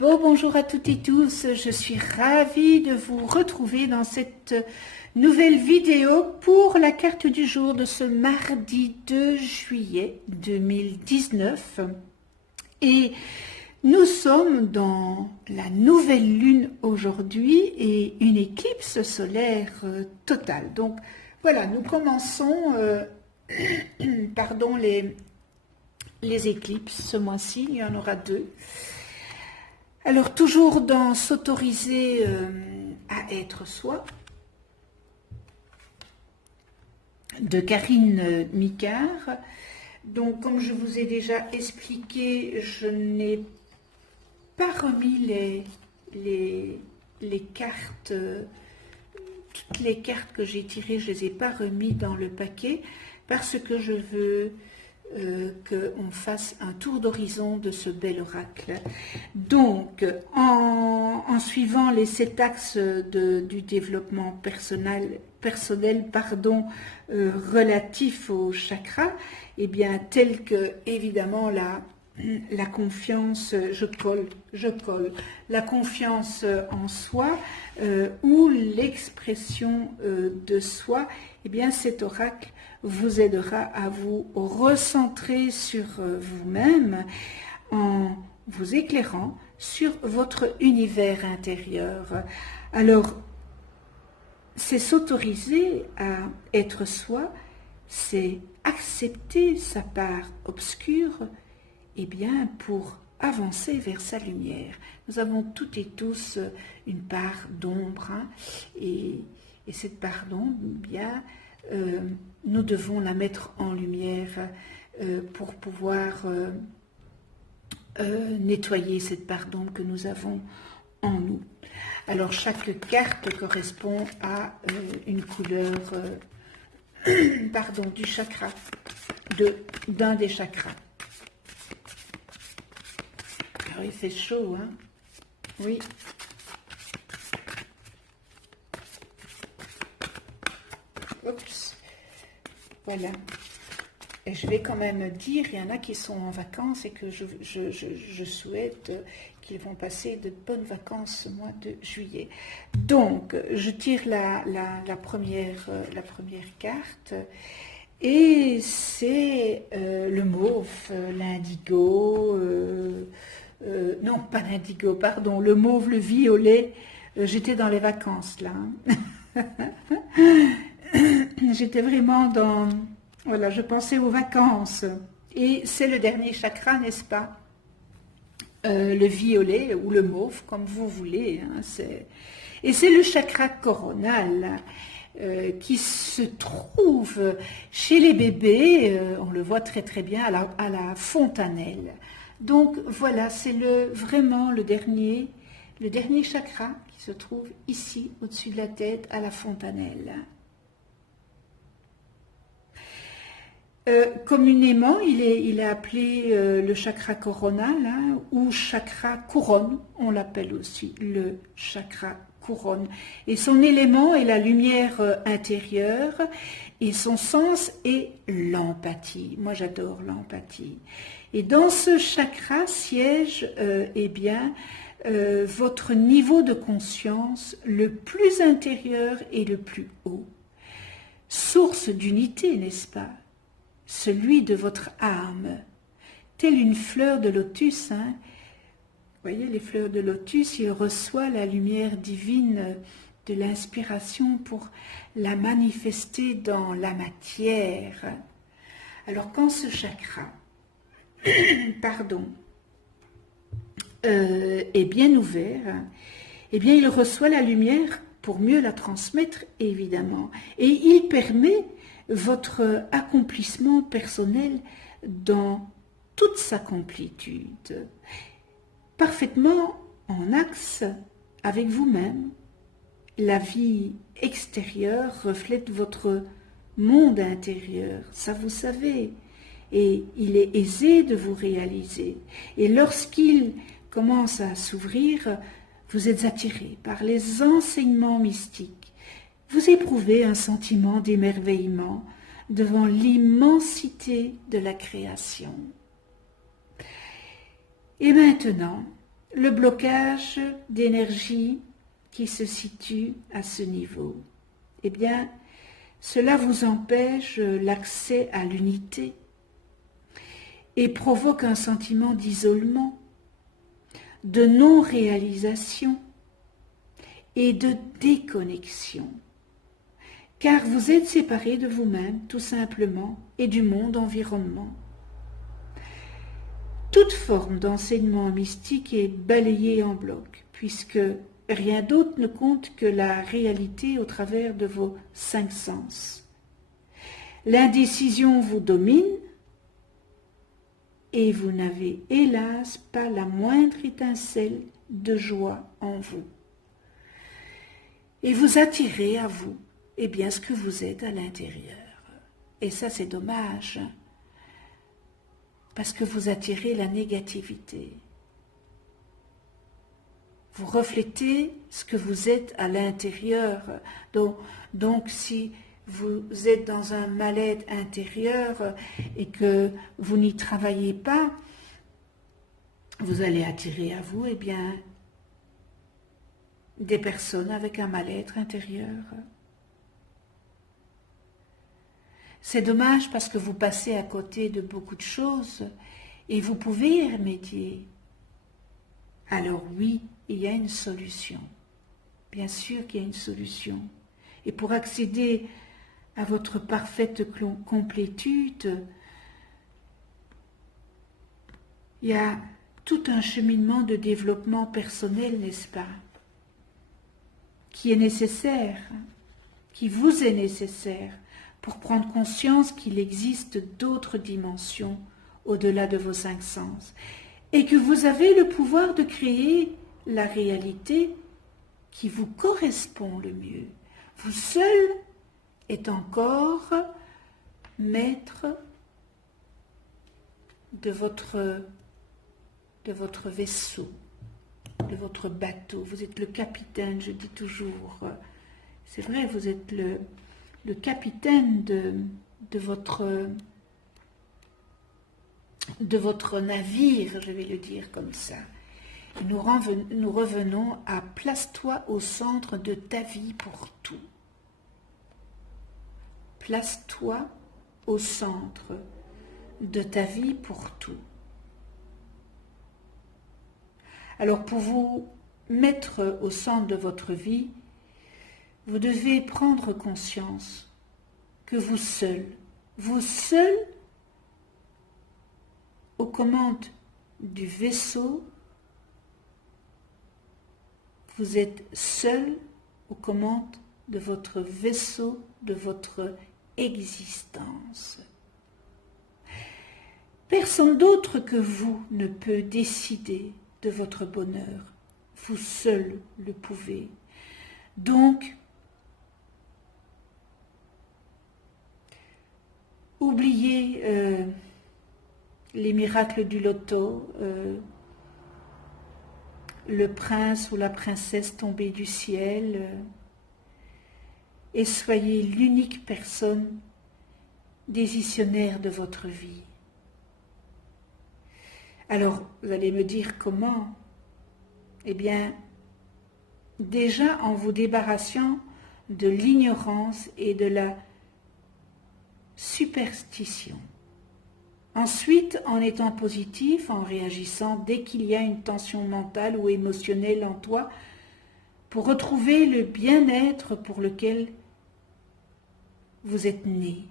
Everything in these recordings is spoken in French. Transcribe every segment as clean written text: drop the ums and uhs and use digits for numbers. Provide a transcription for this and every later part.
Bonjour à toutes et tous, je suis ravie de vous retrouver dans cette nouvelle vidéo pour la carte du jour de ce mardi 2 juillet 2019. Et nous sommes dans la nouvelle lune aujourd'hui et une éclipse solaire totale. Donc voilà, nous commençons pardon, les éclipses ce mois-ci, il y en aura deux. Alors, toujours dans s'autoriser à être soi, de Karine Micard. Donc, comme je vous ai déjà expliqué, je n'ai pas remis les cartes, toutes les cartes que j'ai tirées, je ne les ai pas remis dans le paquet parce que je veux qu'on fasse un tour d'horizon de ce bel oracle. Donc, en suivant les 7 axes du développement personnel relatifs au chakra, eh bien, tels que, évidemment, la confiance, je colle, la confiance en soi ou l'expression de soi, eh bien, cet oracle vous aidera à vous recentrer sur vous-même en vous éclairant sur votre univers intérieur. Alors, c'est s'autoriser à être soi, c'est accepter sa part obscure, eh bien, pour avancer vers sa lumière. Nous avons toutes et tous une part d'ombre, hein, et cette part d'ombre, bien, nous devons la mettre en lumière pour pouvoir nettoyer cette part d'ombre que nous avons en nous. Alors chaque carte correspond à une couleur pardon, du chakra, d'un des chakras. Alors il fait chaud, hein? Oui. Oups. Voilà. Et je vais quand même dire, il y en a qui sont en vacances et que je souhaite qu'ils vont passer de bonnes vacances ce mois de juillet. Donc, je tire la première carte et c'est le mauve, l'indigo, non pas l'indigo, pardon, le mauve, le violet. J'étais dans les vacances là. Hein. J'étais vraiment dans... Voilà, je pensais aux vacances. Et c'est le dernier chakra, n'est-ce pas? Le violet ou le mauve, comme vous voulez. Hein, et c'est le chakra coronal qui se trouve chez les bébés. On le voit très très bien à la fontanelle. Donc voilà, c'est vraiment le dernier chakra qui se trouve ici, au-dessus de la tête, à la fontanelle. Communément, il est appelé le chakra coronal, hein, ou chakra couronne, on l'appelle aussi le chakra couronne. Et son élément est la lumière intérieure et son sens est l'empathie. Moi, j'adore l'empathie. Et dans ce chakra siège, eh bien, votre niveau de conscience le plus intérieur et le plus haut. Source d'unité, n'est-ce pas? Celui de votre âme, telle une fleur de lotus. Hein. Vous voyez, les fleurs de lotus, il reçoit la lumière divine de l'inspiration pour la manifester dans la matière. Alors, quand ce chakra, pardon, est bien ouvert, eh bien, il reçoit la lumière pour mieux la transmettre, évidemment. Et il permet votre accomplissement personnel dans toute sa complétude, parfaitement en axe avec vous-même. La vie extérieure reflète votre monde intérieur, ça vous savez, et il est aisé de vous réaliser. Et lorsqu'il commence à s'ouvrir, vous êtes attiré par les enseignements mystiques. Vous éprouvez un sentiment d'émerveillement devant l'immensité de la création. Et maintenant, le blocage d'énergie qui se situe à ce niveau. Eh bien, cela vous empêche l'accès à l'unité et provoque un sentiment d'isolement, de non-réalisation et de déconnexion, car vous êtes séparé de vous-même, tout simplement, et du monde environnant. Toute forme d'enseignement mystique est balayée en bloc, puisque rien d'autre ne compte que la réalité au travers de vos 5 sens. L'indécision vous domine et vous n'avez hélas pas la moindre étincelle de joie en vous. Et vous attirez à vous, eh bien, ce que vous êtes à l'intérieur. Et ça, c'est dommage, parce que vous attirez la négativité. Vous reflétez ce que vous êtes à l'intérieur. Donc, si vous êtes dans un mal-être intérieur et que vous n'y travaillez pas, vous allez attirer à vous, eh bien, des personnes avec un mal-être intérieur. C'est dommage parce que vous passez à côté de beaucoup de choses et vous pouvez y remédier. Alors oui, il y a une solution. Bien sûr qu'il y a une solution. Et pour accéder à votre parfaite complétude, il y a tout un cheminement de développement personnel, n'est-ce pas, qui est nécessaire, qui vous est nécessaire pour prendre conscience qu'il existe d'autres dimensions au-delà de vos 5 sens et que vous avez le pouvoir de créer la réalité qui vous correspond le mieux. Vous seul êtes encore maître de votre vaisseau, de votre bateau. Vous êtes le capitaine, je dis toujours. C'est vrai, vous êtes le capitaine de votre navire, je vais le dire comme ça. Et nous revenons à place-toi au centre de ta vie pour tout. Place-toi au centre de ta vie pour tout. Alors pour vous mettre au centre de votre vie, vous devez prendre conscience que vous seul, aux commandes du vaisseau, vous êtes seul aux commandes de votre vaisseau, de votre existence. Personne d'autre que vous ne peut décider de votre bonheur. Vous seul le pouvez. Donc, oubliez les miracles du loto, le prince ou la princesse tombés du ciel, et soyez l'unique personne décisionnaire de votre vie. Alors, vous allez me dire comment? Eh bien, déjà en vous débarrassant de l'ignorance et de la superstition. Ensuite, en étant positif, en réagissant dès qu'il y a une tension mentale ou émotionnelle en toi, pour retrouver le bien-être pour lequel vous êtes né.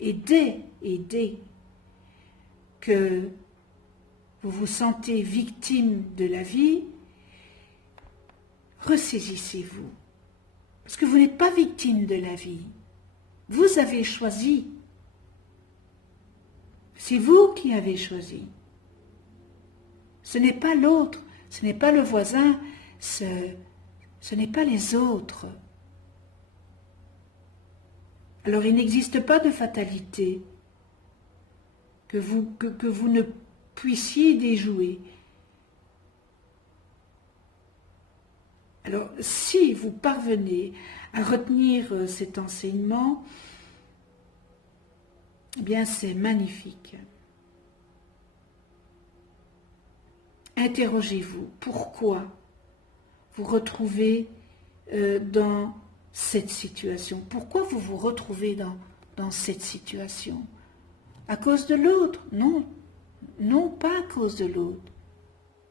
Et dès que vous vous sentez victime de la vie, ressaisissez-vous. Parce que vous n'êtes pas victime de la vie. Vous avez choisi. C'est vous qui avez choisi. Ce n'est pas l'autre, ce n'est pas le voisin, ce n'est pas les autres. Alors il n'existe pas de fatalité que vous ne puissiez déjouer. Alors si vous parvenez à retenir cet enseignement, eh bien c'est magnifique. interrogez-vous. Pourquoi vous retrouvez dans cette situation? Pourquoi vous vous retrouvez dans cette situation? À cause de l'autre? Non, non pas à cause de l'autre.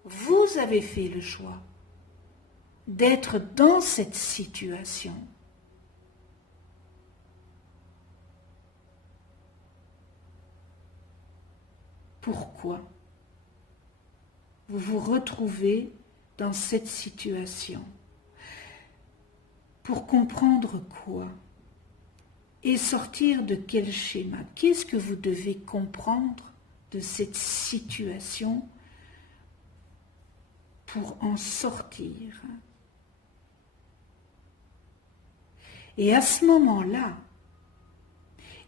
Vous avez fait le choix d'être dans cette situation. Pourquoi vous vous retrouvez dans cette situation? Pour comprendre quoi? Et sortir de quel schéma? Qu'est-ce que vous devez comprendre de cette situation pour en sortir? Et à ce moment-là,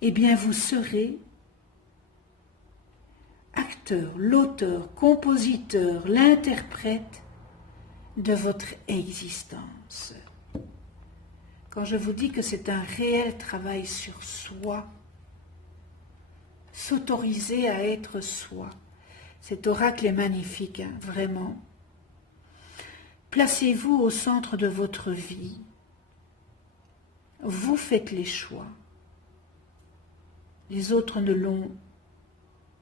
eh bien vous serez acteur, l'auteur, compositeur, l'interprète de votre existence. Quand je vous dis que c'est un réel travail sur soi, s'autoriser à être soi, cet oracle est magnifique, hein, vraiment. Placez-vous au centre de votre vie. Vous faites les choix. Les autres ne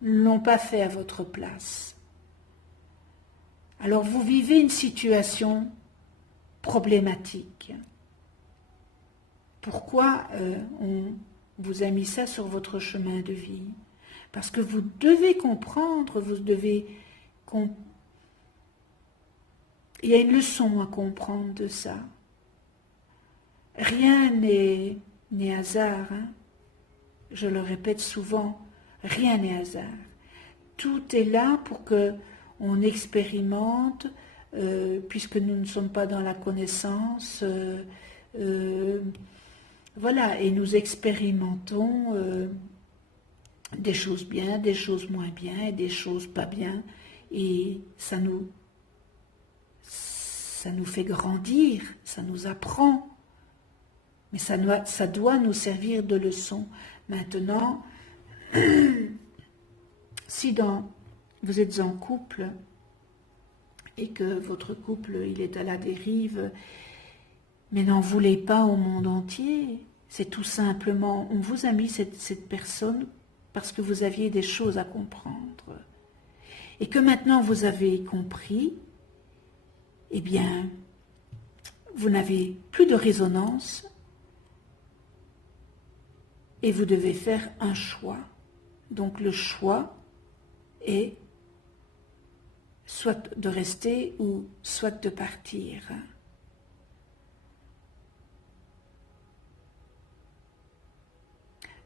l'ont pas fait à votre place. Alors vous vivez une situation problématique. Pourquoi on vous a mis ça sur votre chemin de vie? Parce que vous devez comprendre, il y a une leçon à comprendre de ça. Rien n'est hasard, hein? Je le répète souvent, rien n'est hasard. Tout est là pour que on expérimente, puisque nous ne sommes pas dans la connaissance, voilà, et nous expérimentons des choses bien, des choses moins bien, et des choses pas bien, et ça nous fait grandir, ça nous apprend, mais ça doit nous servir de leçon. Maintenant, si vous êtes en couple et que votre couple il est à la dérive, mais n'en voulez pas au monde entier, c'est tout simplement, on vous a mis cette personne parce que vous aviez des choses à comprendre. Et que maintenant vous avez compris, eh bien, vous n'avez plus de résonance et vous devez faire un choix. Donc le choix est soit de rester ou soit de partir.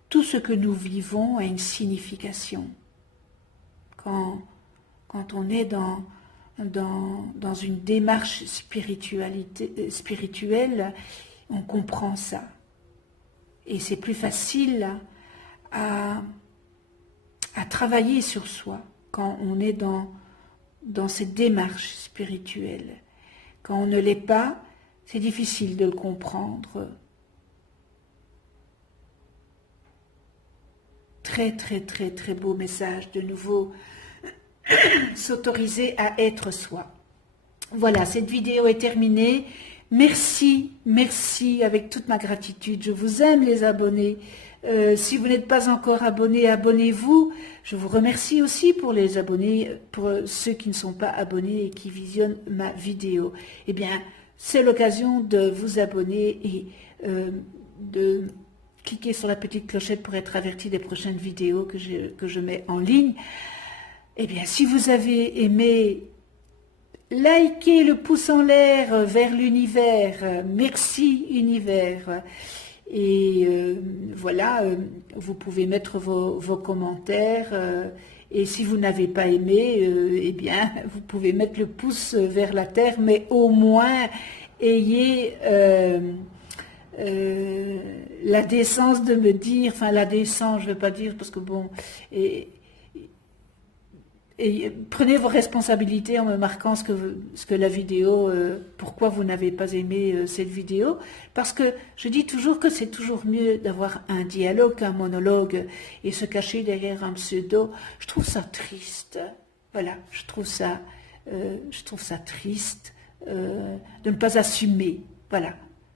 Tout ce que nous vivons a une signification. Quand on est dans une démarche spirituelle, on comprend ça. Et c'est plus facile à travailler sur soi quand on est dans cette démarche spirituelle. Quand on ne l'est pas, c'est difficile de le comprendre. Très, très, très, très beau message de nouveau. S'autoriser à être soi. Voilà, cette vidéo est terminée. Merci, merci avec toute ma gratitude. Je vous aime les abonnés. Si vous n'êtes pas encore abonné, abonnez-vous. Je vous remercie aussi pour les abonnés, pour ceux qui ne sont pas abonnés et qui visionnent ma vidéo. Eh bien, c'est l'occasion de vous abonner et de cliquer sur la petite clochette pour être averti des prochaines vidéos que je mets en ligne. Eh bien, si vous avez aimé, likez le pouce en l'air vers l'univers. Merci, univers. Et voilà, vous pouvez mettre vos commentaires. Et si vous n'avez pas aimé, eh bien, vous pouvez mettre le pouce vers la terre, mais au moins, ayez la décence de me dire, enfin la décence, je ne veux pas dire, parce que bon... Et prenez vos responsabilités en me marquant ce que la vidéo, pourquoi vous n'avez pas aimé cette vidéo, parce que je dis toujours que c'est toujours mieux d'avoir un dialogue qu'un monologue, et se cacher derrière un pseudo, je trouve ça triste, voilà, je trouve ça je trouve ça triste de ne pas assumer, voilà,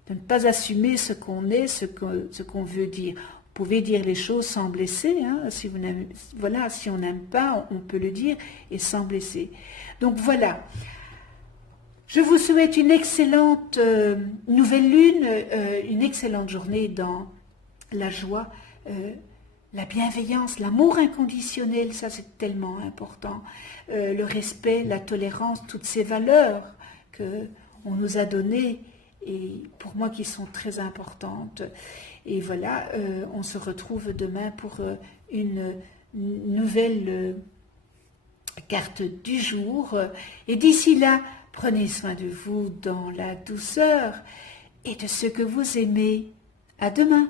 de ne pas assumer ce qu'on est, ce qu'on veut dire. Vous pouvez dire les choses sans blesser, hein, si vous n'aimez, voilà, si on n'aime pas, on peut le dire et sans blesser. Donc voilà. Je vous souhaite une excellente nouvelle lune, une excellente journée dans la joie, la bienveillance, l'amour inconditionnel, ça c'est tellement important, le respect, la tolérance, toutes ces valeurs qu'on nous a données et pour moi qui sont très importantes. Et voilà, on se retrouve demain pour une nouvelle carte du jour. Et d'ici là, prenez soin de vous dans la douceur et de ceux que vous aimez. À demain.